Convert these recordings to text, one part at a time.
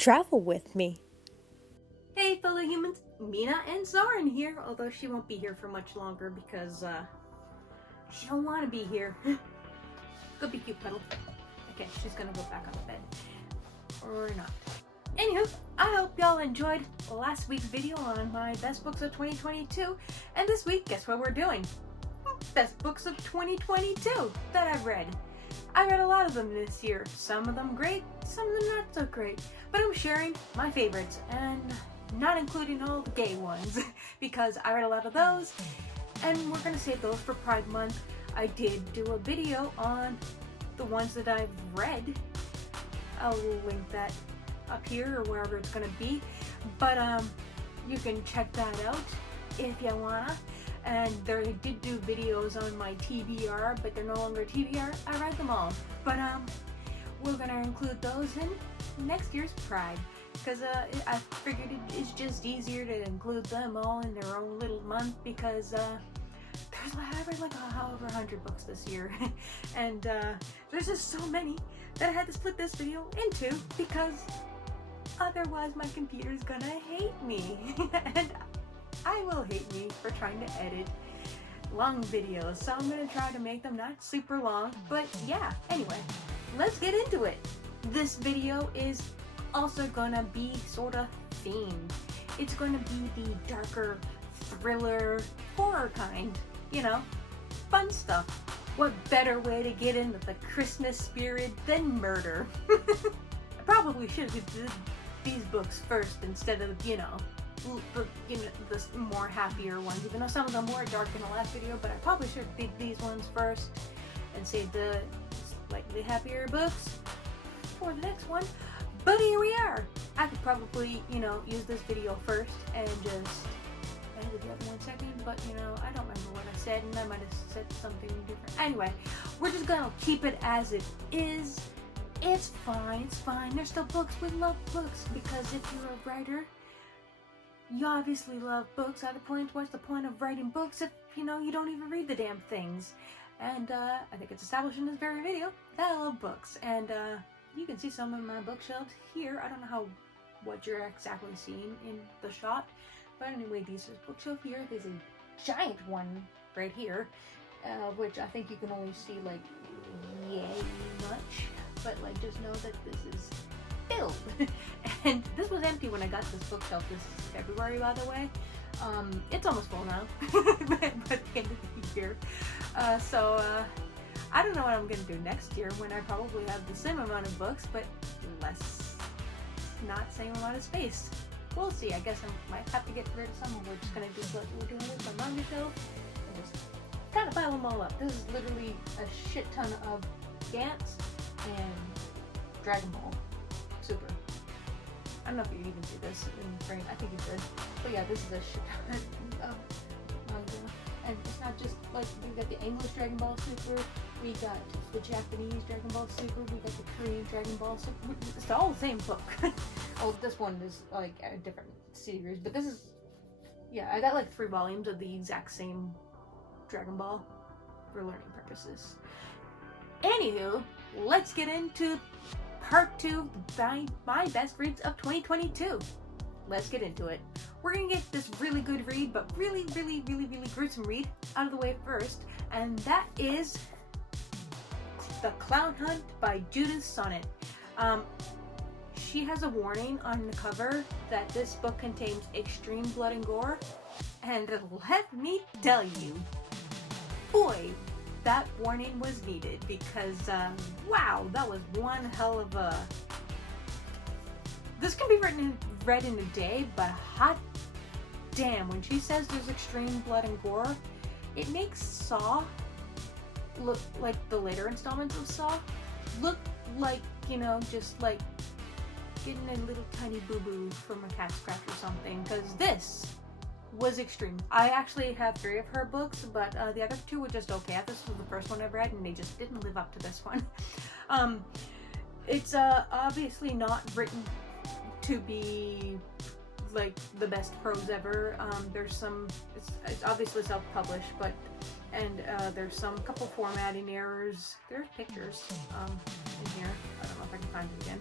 Travel with me. Hey fellow humans, Mina and Zoran here, although she won't be here for much longer because she don't want to be here. Go be cute, Puddle. Okay, she's gonna go back on the bed. Or not. Anywho, I hope y'all enjoyed last week's video on my best books of 2022, and this week, guess what we're doing? Best books of 2022 that I've read. I read a lot of them this year, some of them great, some of them not so great, but I'm sharing my favorites, and not including all the gay ones, because I read a lot of those, and we're going to save those for Pride Month. I did do a video on the ones that I've read. I'll link that up here or wherever it's going to be, but you can check that out if you wanna. And I did do videos on my TBR, but they're no longer TBR. I read them all, but we're gonna include those in next year's Pride, because I figured it's just easier to include them all in their own little month, because I read like over 100 books this year, and there's just so many that I had to split this video into, because otherwise my computer's gonna hate me, and I will hate me for trying to edit long videos, so I'm gonna try to make them not super long, but yeah, anyway, let's get into it. This video is also gonna be sort of themed. It's gonna be the darker thriller horror kind, you know, fun stuff. What better way to get into the Christmas spirit than murder? I probably should have did these books first instead of, the more happier ones, even though some of them were dark in the last video, but I probably should have did these ones first and save the slightly happier books for the next one. But here we are. I could probably, use this video first and just edit the other 1 second, but I don't remember what I said, and I might have said something different. Anyway, we're just gonna keep it as it is. It's fine, they're still books. We love books, because if you're a writer, you obviously love books. What's the point of writing books if, you don't even read the damn things? And I think it's established in this very video that I love books. And you can see some of my bookshelves here. I don't know what you're exactly seeing in the shot. But anyway, these are bookshelf here. There's a giant one right here, which I think you can only see yay much. But just know that this is filled. And this was empty when I got this bookshelf this February, by the way. It's almost full now, but at the end of the year. So I don't know what I'm going to do next year, when I probably have the same amount of books, but not same amount of space. We'll see. I guess I might have to get rid of some, and we're just going to do what we're doing with my manga shelf, and just kind of pile them all up. This is literally a shit ton of Gantz and DragonBall Super. I don't know if you even see this in frame. I think you should. But yeah, this is a shit ton of manga. And it's not just we got the English Dragon Ball Super, we got the Japanese Dragon Ball Super, we got the Korean Dragon Ball Super. It's all the same book. Oh, this one is a different series, but this is, yeah, I got 3 volumes of the exact same Dragon Ball for learning purposes. Anywho, let's get into part 2 of my best reads of 2022. Let's get into it. We're gonna get this really good read, but really gruesome read out of the way first, and that is The Clown Hunt by Judith Sonnet. She has a warning on the cover that this book contains extreme blood and gore, and let me tell you, boy, that warning was needed, because wow, that was one hell of a... This can be read in a day, but hot damn, when she says there's extreme blood and gore, it makes Saw look like the later installments of Saw look like, just getting a little tiny boo-boo from a cat scratch or something, because this was extreme. I actually have 3 of her books, but the other 2 were just okay. This was the first one I've read, and they just didn't live up to this one. It's obviously not written to be the best prose ever. There's some, it's obviously self-published, but there's some couple formatting errors. There's pictures in here. I don't know if I can find it again.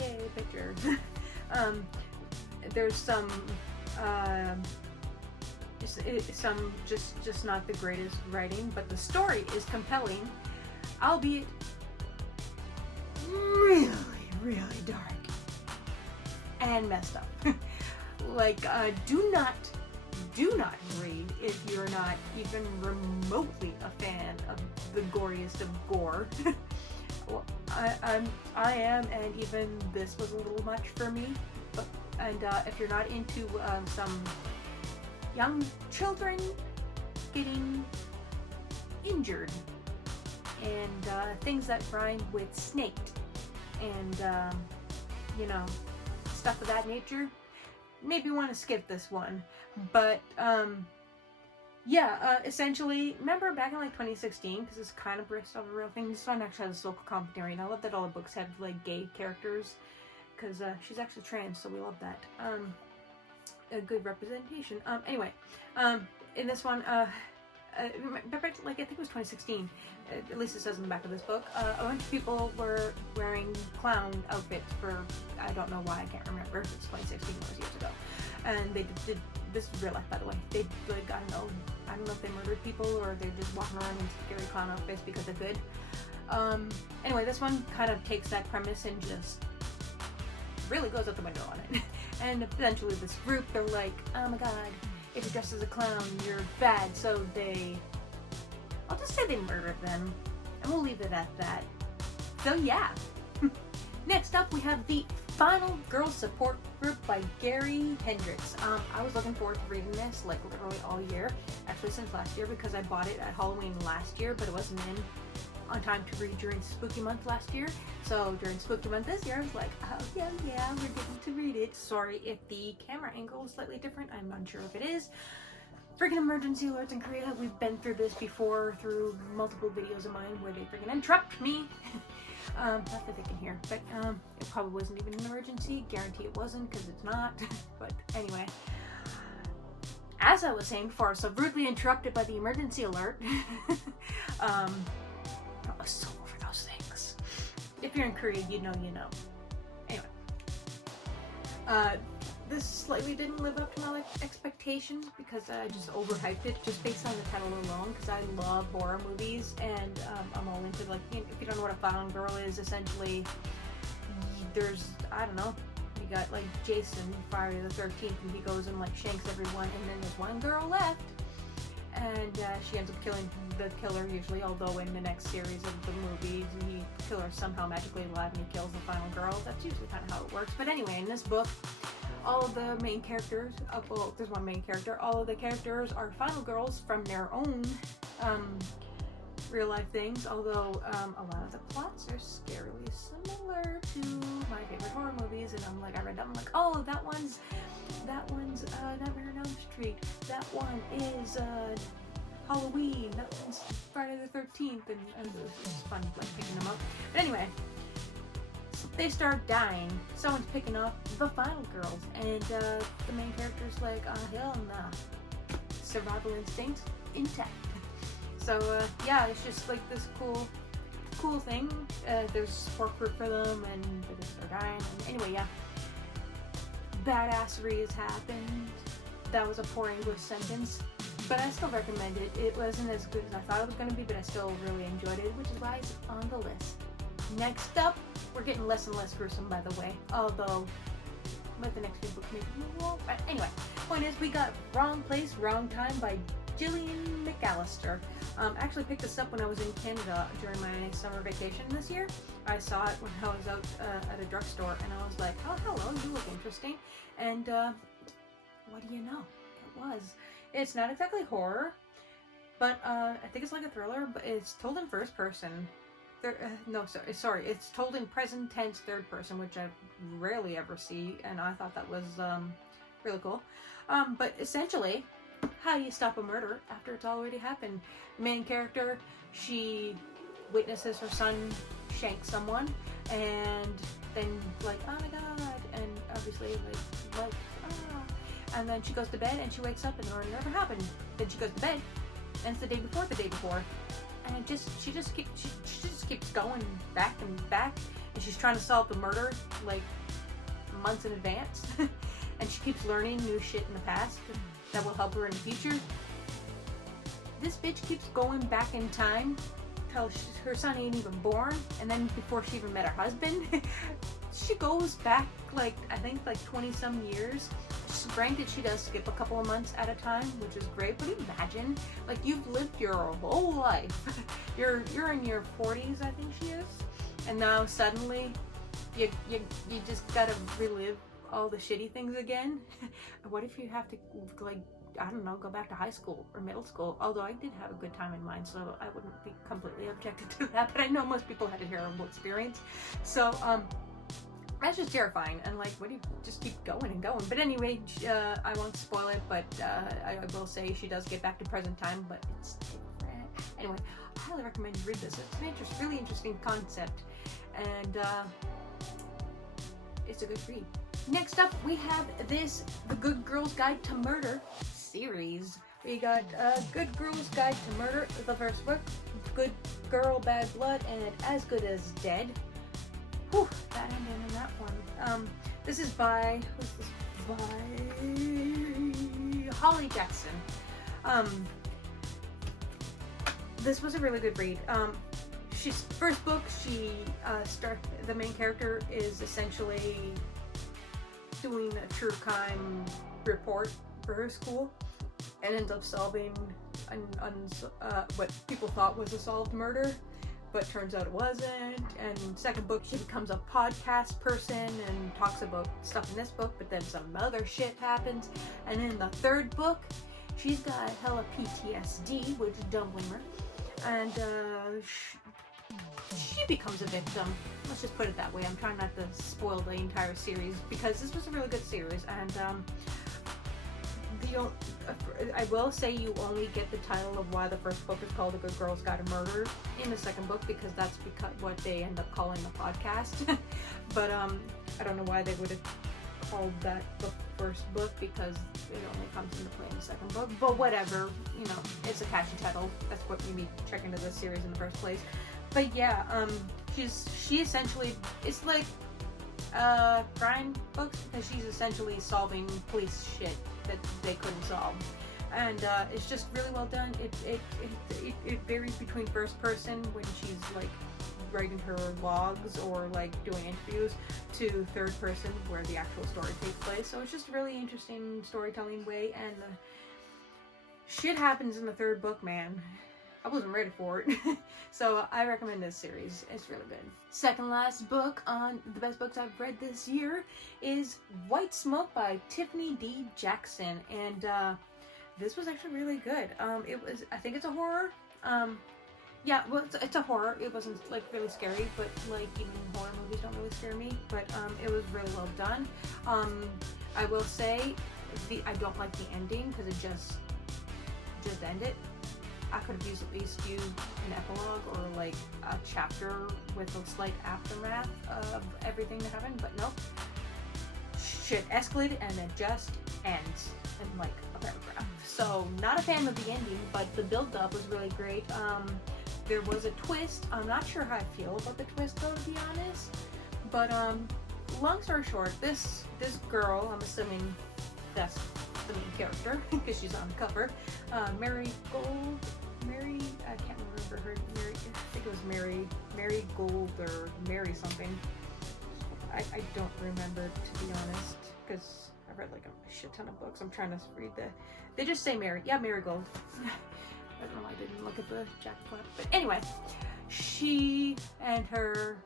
Yay, pictures. There's some just not the greatest writing, but the story is compelling, albeit really, really dark and messed up. Like, do not read if you're not even remotely a fan of the goriest of gore. Well, I am, and even this was a little much for me. But if you're not into some young children getting injured and things that rhyme with snaked and you know, stuff of that nature, maybe want to skip this one. But yeah, essentially, remember back in like 2016, because it's kind of based off a real thing. This one actually has a local commentary, and I love that all the books have like gay characters, because she's actually trans, so we love that. A good representation. Anyway, in this one, remember, like, I think it was 2016, at least it says in the back of this book, a bunch of people were wearing clown outfits for, I don't know why, I can't remember, it's 2016, it was years ago, and they did this is real life, by the way, they, like, I don't know if they murdered people, or they're just walking around in scary clown outfits because they're good. Anyway, this one kind of takes that premise and just really goes out the window on it. And eventually this group, they're like, oh my god, if you're dressed as a clown, you're bad, so I'll just say they murdered them, and we'll leave it at that. So yeah. Next up, we have the Final Girl Support Group by Gary Hendrix. I was looking forward to reading this, like, literally all year, actually since last year, because I bought it at Halloween last year, but it wasn't in on time to read during Spooky Month last year. So during Spooky Month this year, I was like, oh yeah, we're getting to read it. Sorry if the camera angle is slightly different. I'm unsure if it is. Freaking emergency alerts in Korea. We've been through this before through multiple videos of mine where they freaking interrupt me. Not that they can hear, but it probably wasn't even an emergency. Guarantee it wasn't, because it's not. But anyway, as I was saying before, so rudely interrupted by the emergency alert. I was so over those things. If you're in Korea, you know. Anyway, this slightly didn't live up to my expectations because I just overhyped it just based on the title alone, because I love horror movies, and I'm all into, like, if you don't know what a Final Girl is, essentially there's, I don't know, you got like Jason, Friday the 13th, and he goes and like shanks everyone, and then there's one girl left, and she ends up killing the killer usually, although in the next series of the movies, the killer is somehow magically alive and he kills the final girl. That's usually kind of how it works. But anyway, in this book, all of the main characters, well, there's one main character, all of the characters are final girls from their own real life things, although a lot of the plots are scarily similar to my favorite horror movies, and I read them, I'm like, oh, that one's Nightmare on Elm Street, that one is Halloween, that one's Friday the 13th, and it's fun, like, picking them up. But anyway, so they start dying. Someone's picking up the final girls, and the main character's like, hell nah, survival instinct intact. So yeah, it's just like this cool thing. There's support group for them, and they just start dying. And anyway, yeah, badassery has happened. That was a poor English sentence, but I still recommend it. It wasn't as good as I thought it was going to be, but I still really enjoyed it, which is why it's on the list. Next up, we're getting less and less gruesome, by the way, although with the next few books maybe we won't. But anyway, point is, we got Wrong Place, Wrong Time by Gillian McAllister. I actually picked this up when I was in Canada during my summer vacation this year. I saw it when I was out at a drugstore, and I was like, oh, hello, you look interesting. And what do you know? It was. It's not exactly horror, but I think it's like a thriller, but it's told in first person. Sorry, it's told in present tense third person, which I rarely ever see, and I thought that was really cool. But essentially, how do you stop a murder after it's already happened? The main character, she witnesses her son shank someone, and then like, oh my god, and obviously like and then she goes to bed and she wakes up and it never happened. Then she goes to bed, and it's the day before, and she just keeps going back and back, and she's trying to solve the murder like months in advance. And she keeps learning new shit in the past that will help her in the future. This bitch keeps going back in time till her son ain't even born, and then before she even met her husband, she goes back like, I think like 20 some years. Granted, she does skip a couple of months at a time, which is great, but imagine, like, you've lived your whole life. You're in your 40s, I think she is, and now suddenly you just gotta relive all the shitty things again. What if you have to, like, I don't know, go back to high school or middle school? Although I did have a good time in mine, so I wouldn't be completely objected to that, but I know most people had a terrible experience. So, that's just terrifying, and like, what do you just keep going and going? But anyway, I won't spoil it, but I will say she does get back to present time, but it's different. Anyway, I highly recommend you read this. It's an really interesting concept, and it's a good read. Next up, we have The Good Girl's Guide to Murder series. We got Good Girl's Guide to Murder, the first book, Good Girl, Bad Blood, and As Good as Dead. Whew, that ended in that one. This is by Holly Jackson. This was a really good read. She's first book. The main character is essentially doing a true crime report for her school, and ends up solving what people thought was a solved murder, but turns out it wasn't. And second book, she becomes a podcast person and talks about stuff in this book, but then some other shit happens. And in the third book, she's got hella PTSD, which don't blame her, and she becomes a victim. Let's just put it that way. I'm trying not to spoil the entire series, because this was a really good series, and I will say you only get the title of why the first book is called The Good Girl's Guide to Murder in the second book, because that's what they end up calling the podcast. But I don't know why they would have called that the first book, because it only comes into play in the second book. But whatever, you know, it's a catchy title. That's what made me check into this series in the first place. But yeah, she essentially, it's like crime books, because she's essentially solving police shit that they couldn't solve, and it's just really well done. It varies between first person when she's like writing her logs or like doing interviews, to third person where the actual story takes place. So it's just a really interesting storytelling way, and shit happens in the third book, man. I wasn't ready for it. So I recommend this series. It's really good. Second last book on the best books I've read this year is White Smoke by Tiffany D. Jackson. And this was actually really good. I think it's a horror. Yeah, well, it's a horror. It wasn't like really scary, but like even horror movies don't really scare me. But it was really well done. I will say I don't like the ending, because it just ended. I could have used at least an epilogue or like a chapter with a slight aftermath of everything that happened, but nope. Shit escalated and it just ends in like a paragraph. So not a fan of the ending, but the build up was really great. There was a twist. I'm not sure how I feel about the twist though, to be honest. But long story short, this girl, I'm assuming that's the main character because she's on the cover, I can't remember her. I think it was Mary Gold or Mary something. I don't remember, to be honest, because I've read like a shit ton of books. I'm trying to read they just say Mary. Yeah, Mary Gold. I don't know why I didn't look at the jacket, but anyway, she and her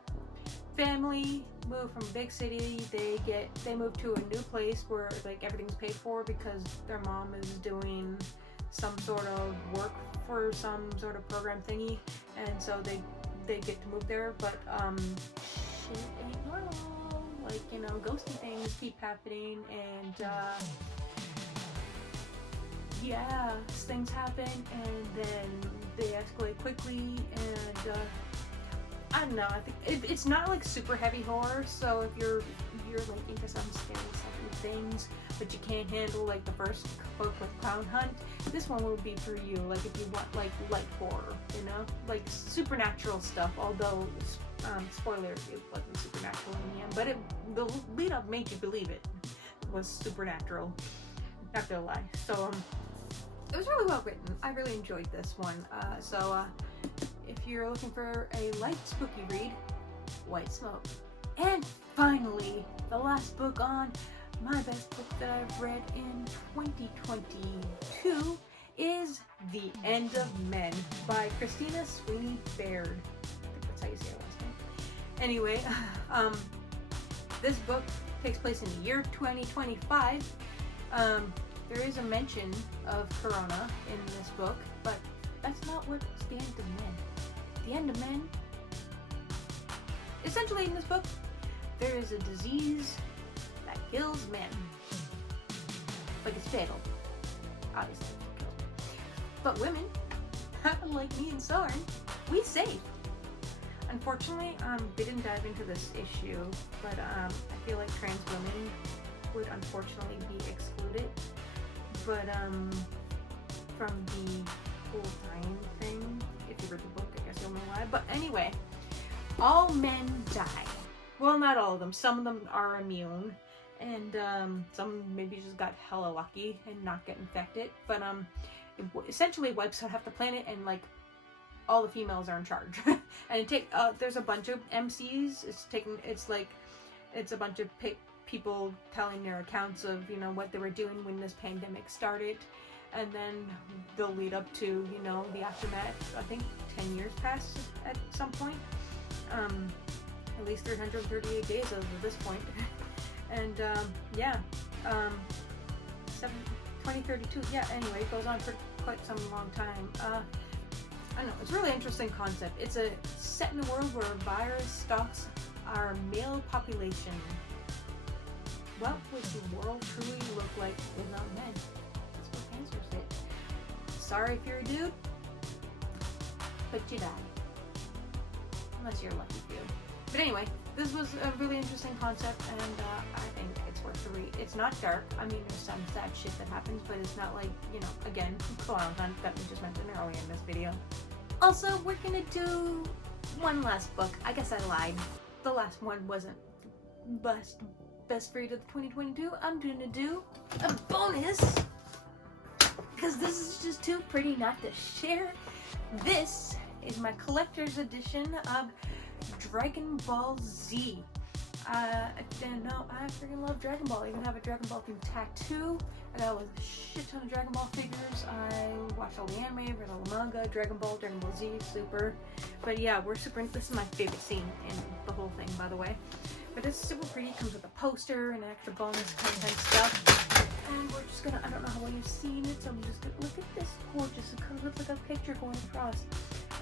family move from a big city. They move to a new place where like everything's paid for, because their mom is doing some sort of work for some sort of program thingy, and so they get to move there, but shit ain't normal. Like, you know, ghosty things keep happening, and yeah, things happen, and then they escalate quickly, and I don't know. I think it's not like super heavy horror. So if you're like into some scary things, but you can't handle like the first book with Clown Hunt, this one would be for you. Like if you want like light horror, you know, like supernatural stuff. Although spoiler, it wasn't supernatural in the end, but the lead up made you believe it was supernatural. Not gonna lie. So it was really well written. I really enjoyed this one. If you're looking for a light spooky read, White Smoke. And finally, the last book on my best book that I've read in 2022 is The End of Men by Christina Sweeny-Baird. I think that's how you say her last name. Anyway, this book takes place in the year 2025. There is a mention of Corona in this book, but that's not what's the end of men. The end of men, essentially in this book, there is a disease that kills men. Like it's fatal. Obviously. But women, like me and Soren, we save. Unfortunately, they didn't dive into this issue, but I feel like trans women would unfortunately be excluded. But from the full-time thing, if you read the book, I guess you'll know why. But anyway, all men die. Well, not all of them. Some of them are immune, and some maybe just got hella lucky and not get infected. But it essentially wipes out half the planet, and like all the females are in charge. And there's a bunch of MCs. It's a bunch of people telling their accounts of, you know, what they were doing when this pandemic started, and then they'll lead up to, you know, the aftermath. I think 10 years passed at some point. At least 338 days as of this point. And 2032, yeah, anyway, it goes on for quite some long time. I don't know, it's a really interesting concept. It's set in a world where a virus stalks our male population. What would the world truly look like without men? That's what answers it. Sorry if you're a dude, but you die. Unless you're a lucky few. But anyway, this was a really interesting concept, and I think it's worth the read. It's not dark. I mean, there's some sad shit that happens, but it's not like, you know, again, Clown Hunt that we just mentioned earlier in this video. Also, we're gonna do one last book. I guess I lied. The last one wasn't best read of 2022. I'm gonna do a bonus, because this is just too pretty not to share. This is my collector's edition of Dragon Ball Z. I freaking love Dragon Ball. I even have a Dragon Ball themed tattoo. I got a shit ton of Dragon Ball figures. I watched all the anime, read all the manga, Dragon Ball Z, super. But yeah, this is my favorite scene in the whole thing, by the way. But it's super pretty. It comes with a poster and extra bonus content stuff. And we're just gonna, I don't know how well you've seen it, so I'm just gonna look at this gorgeous. It comes with like a picture going across.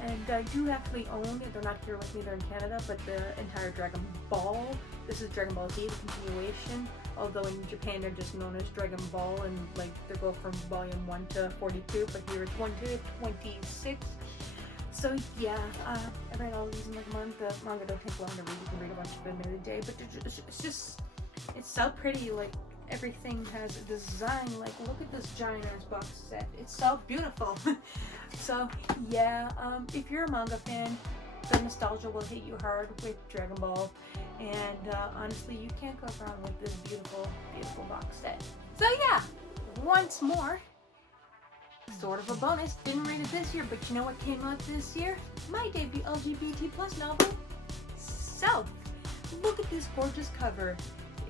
And I do actually own it. They're not here with me, they're in Canada, but the entire Dragon Ball. This is Dragon Ball Z, the continuation. Although in Japan they're just known as Dragon Ball, and like they go from volume 1 to 42, but here it's 1 to 26. So yeah, I read all these in like a month. The manga don't take long to read. You can read a bunch of them in a day, but it's so pretty. Like everything has a design. Like look at this giant ass box set. It's so beautiful. So yeah, if you're a manga fan, the nostalgia will hit you hard with Dragon Ball, and honestly, you can't go wrong with this beautiful, beautiful box set. So yeah, once more, sort of a bonus. Didn't read it this year, but you know what came out this year? My debut LGBT plus novel, South. Look at this gorgeous cover.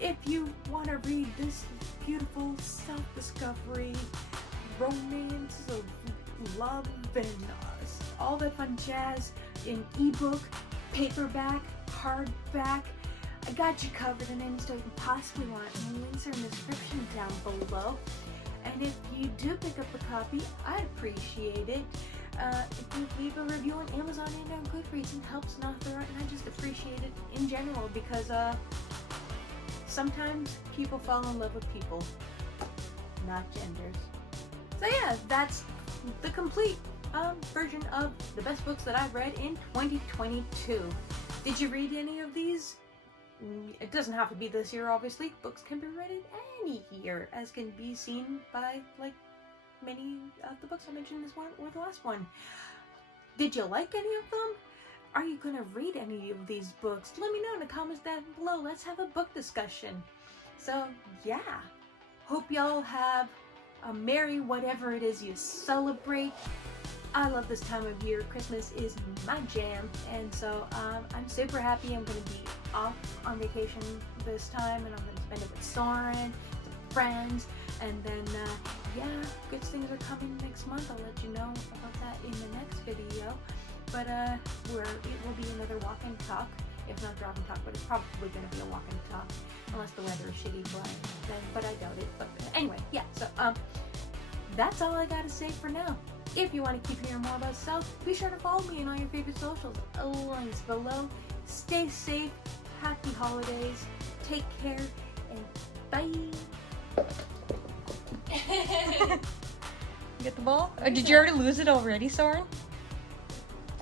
If you want to read this beautiful self-discovery, romance of love, and all that fun jazz in ebook, paperback, hardback, I got you covered in any store you can possibly want, and the links are in the description down below. And if you do pick up a copy, I'd appreciate it. If you leave a review on Amazon and on Goodreads, it helps an author out, and I just appreciate it in general, because sometimes people fall in love with people, not genders. So yeah, that's the complete version of the best books that I've read in 2022. Did you read any of these? It doesn't have to be this year, obviously. Books can be read in any year, as can be seen by, like, many of the books I mentioned in this one or the last one. Did you like any of them? Are you gonna read any of these books? Let me know in the comments down below. Let's have a book discussion. So, yeah. Hope y'all have a merry whatever it is you celebrate. I love this time of year. Christmas is my jam, and so I'm super happy. I'm going to be off on vacation this time, and I'm going to spend it with Soren, friends, and then yeah, good things are coming next month. I'll let you know about that in the next video. But it will be another walk and talk, if not drive and talk, but it's probably going to be a walk and talk, unless the weather is shitty, but I doubt it. But anyway, yeah. So that's all I got to say for now. If you want to keep hearing more about South, be sure to follow me on all your favorite socials. Links below. Stay safe. Happy holidays. Take care. And bye. Get the ball? Or did you already lose it already, Soren?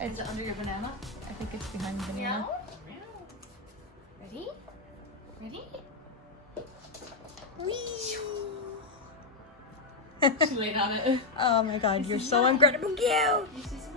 Is it under your banana? I think it's behind the banana. Ready? Ready? Too late on it. Oh my god, you're so incredibly cute! You see some